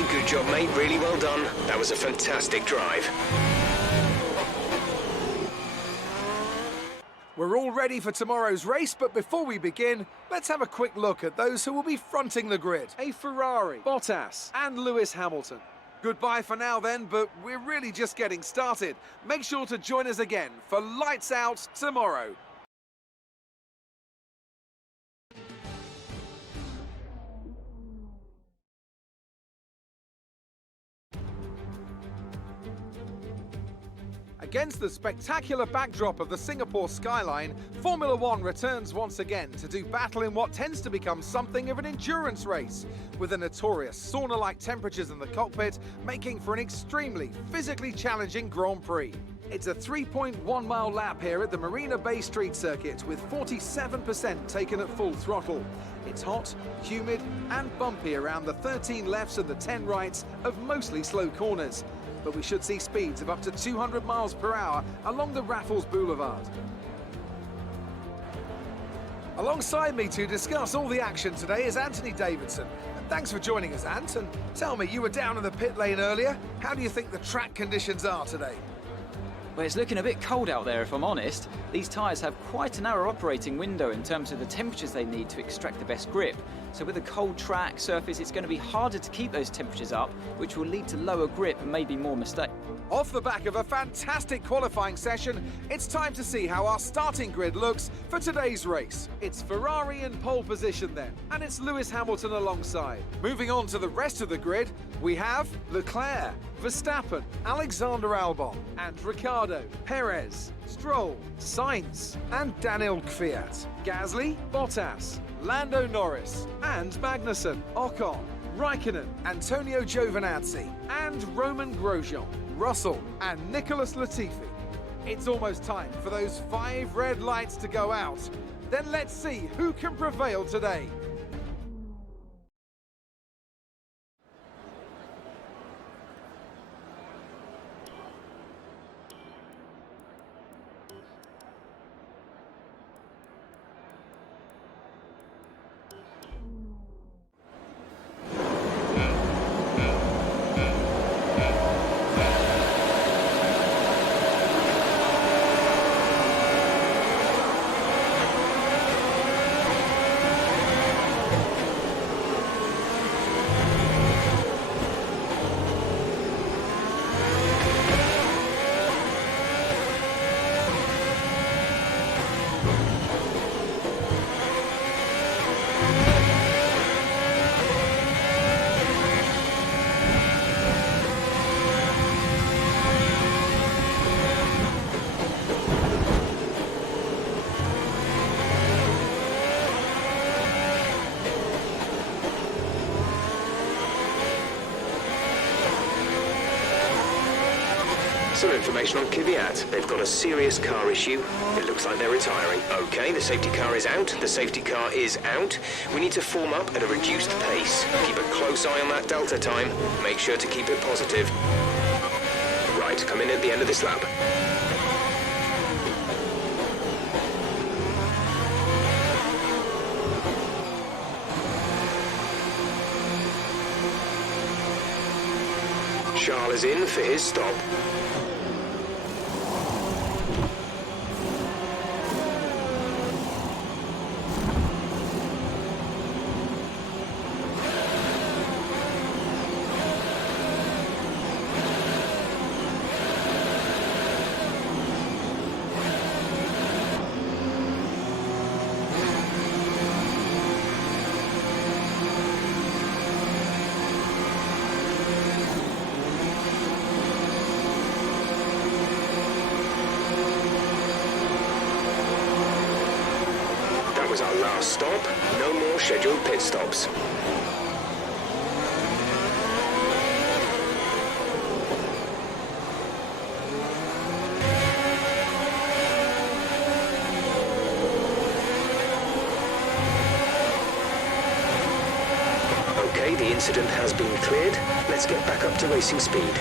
Okay, good job, mate. Really well done. That was a fantastic drive. We're all ready for tomorrow's race, but before we begin, let's have a quick look at those who will be fronting the grid. A Ferrari, Bottas and Lewis Hamilton. Goodbye for now then, but we're really just getting started. Make sure to join us again for Lights Out tomorrow. Against the spectacular backdrop of the Singapore skyline, Formula One returns once again to do battle in what tends to become something of an endurance race, with the notorious sauna-like temperatures in the cockpit making for an extremely physically challenging Grand Prix. It's a 3.1-mile lap here at the Marina Bay Street Circuit, with 47% taken at full throttle. It's hot, humid and bumpy around the 13 lefts and the 10 rights of mostly slow corners, but we should see speeds of up to 200 miles per hour along the Raffles Boulevard. Alongside me to discuss all the action today is Anthony Davidson. And thanks for joining us, Ant. And tell me, you were down in the pit lane earlier. How do you think the track conditions are today? Well, it's looking a bit cold out there, if I'm honest. These tyres have quite a narrow operating window in terms of the temperatures they need to extract the best grip. So with a cold track surface, it's going to be harder to keep those temperatures up, which will lead to lower grip and maybe more mistakes. Off the back of a fantastic qualifying session, it's time to see how our starting grid looks for today's race. It's Ferrari in pole position then, and it's Lewis Hamilton alongside. Moving on to the rest of the grid, we have Leclerc, Verstappen, Alexander Albon, and Ricciardo, Perez, Stroll, Sainz, and Daniel Kvyat, Gasly, Bottas, Lando Norris, and Magnussen, Ocon, Raikkonen, Antonio Giovinazzi, and Roman Grosjean, Russell, and Nicholas Latifi. It's almost time for those 5 red lights to go out. Then let's see who can prevail today. Some information on Kvyat. They've got a serious car issue. It looks like they're retiring. Okay, the safety car is out. The safety car is out. We need to form up at a reduced pace. Keep a close eye on that delta time. Make sure to keep it positive. Right, come in at the end of this lap. Charles is in for his stop. Was our last stop. No more scheduled pit stops. Okay, the incident has been cleared. Let's get back up to racing speed.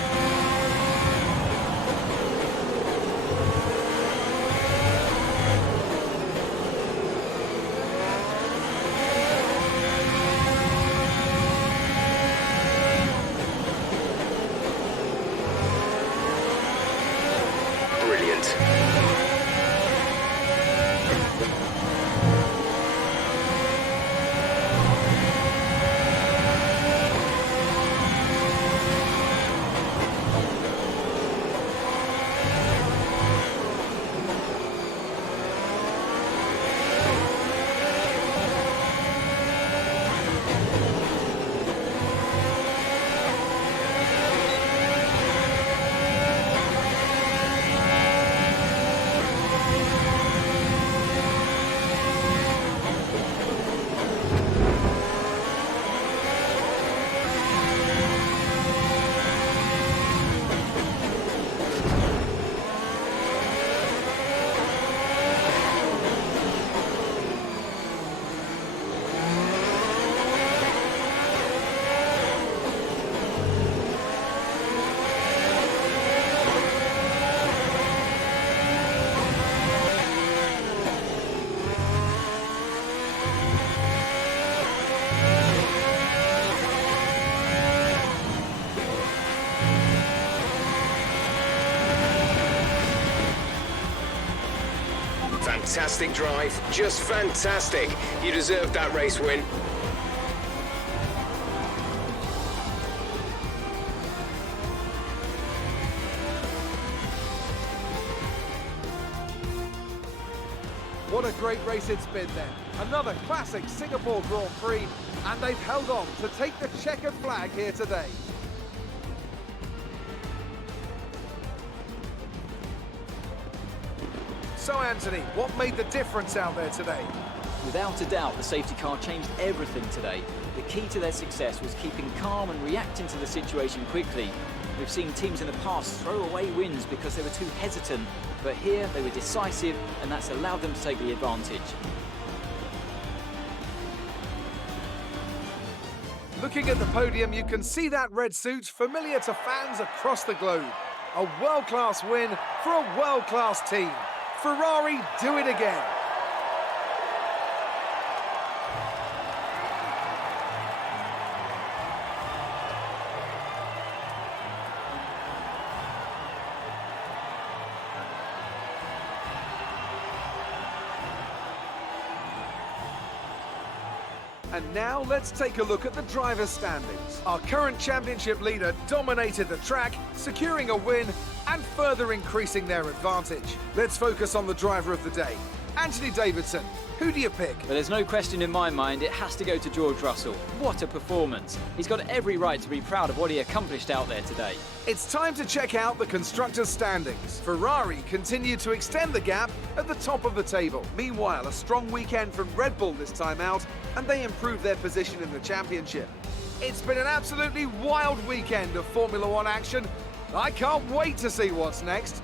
fantastic drive. Just fantastic. You deserved that race win. What a great race it's been then. Another classic Singapore Grand Prix, and they've held on to take the checkered flag here today. So Anthony, what made the difference out there today? Without a doubt, the safety car changed everything today. The key to their success was keeping calm and reacting to the situation quickly. We've seen teams in the past throw away wins because they were too hesitant, but here they were decisive, and that's allowed them to take the advantage. Looking at the podium, you can see that red suit familiar to fans across the globe. A world-class win for a world-class team. Ferrari do it again. And now let's take a look at the driver's standings. Our current championship leader dominated the track, securing a win and further increasing their advantage. Let's focus on the driver of the day, Anthony Davidson. Who do you pick? But there's no question in my mind, it has to go to George Russell. What a performance. He's got every right to be proud of what he accomplished out there today. It's time to check out the constructors' standings. Ferrari continued to extend the gap at the top of the table. Meanwhile, a strong weekend from Red Bull this time out, and they improved their position in the championship. It's been an absolutely wild weekend of Formula One action. I can't wait to see what's next.